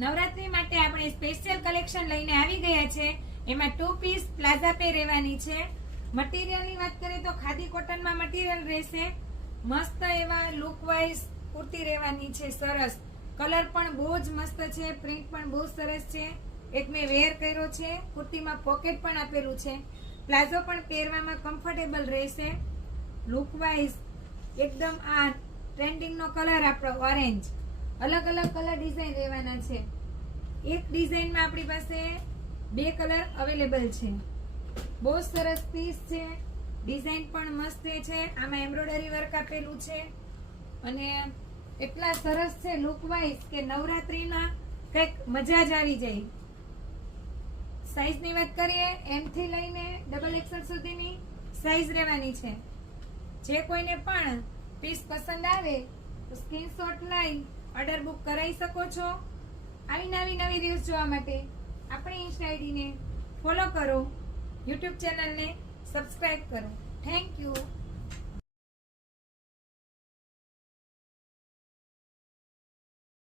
નવરાત્રી માટે આપણે special collection લઈને આવી ગયા છે. એમાં 2 પીસ પ્લાઝા પે રહેવાની છે. મટીરિયલની વાત કરીએ તો ખાદી કોટનમાં મટીરિયલ રહેશે. મસ્ત એવા લુક વાઇઝ કુર્તી રહેવાની છે. સરસ કલર પણ બહુ જ મસ્ત છે. પ્રિન્ટ પણ બહુ સરસ છે. એક મેં વેર કર્યો છે. કુર્તીમાં પોકેટ પણ આપેલું છે. પ્લાઝો પણ પહેરવામાં કમ્ફર્ટેબલ રહેશે. લુક વાઇઝ એકદમ આ ટ્રેન્ડિંગ નો કલર આપણો ઓરેન્જ. અલગ અલગ કલર ડિઝાઇન રહેવાના છે. એક ડિઝાઇનમાં આપણી પાસે 2 કલર અવેલેબલ છે. બહુ સરસ પીસ છે. ડિઝાઇન પણ મસ્ત છે. આમાં એમ્બ્રોઇડરી વર્ક આપેલું છે અને એટલા સરસ છે લુક વાઇઝ કે નવરાત્રીમાં કંઈક મજા જ આવી જાય. સાઈઝની વાત કરીએ M થી લઈને XXL સુધીની સાઈઝ રહેવાની છે. જે કોઈને પણ પીસ પસંદ આવે તો સ્ક્રીનશોટ લઈ ઓર્ડર બુક કરાવી શકો છો. આવી નવી રીલ્સ જોવા માટે આપણી ઇન્સ્ટા આઈડીને ફોલો કરો, યુટ્યુબ ચેનલને સબસ્ક્રાઇબ કરો. Thank you.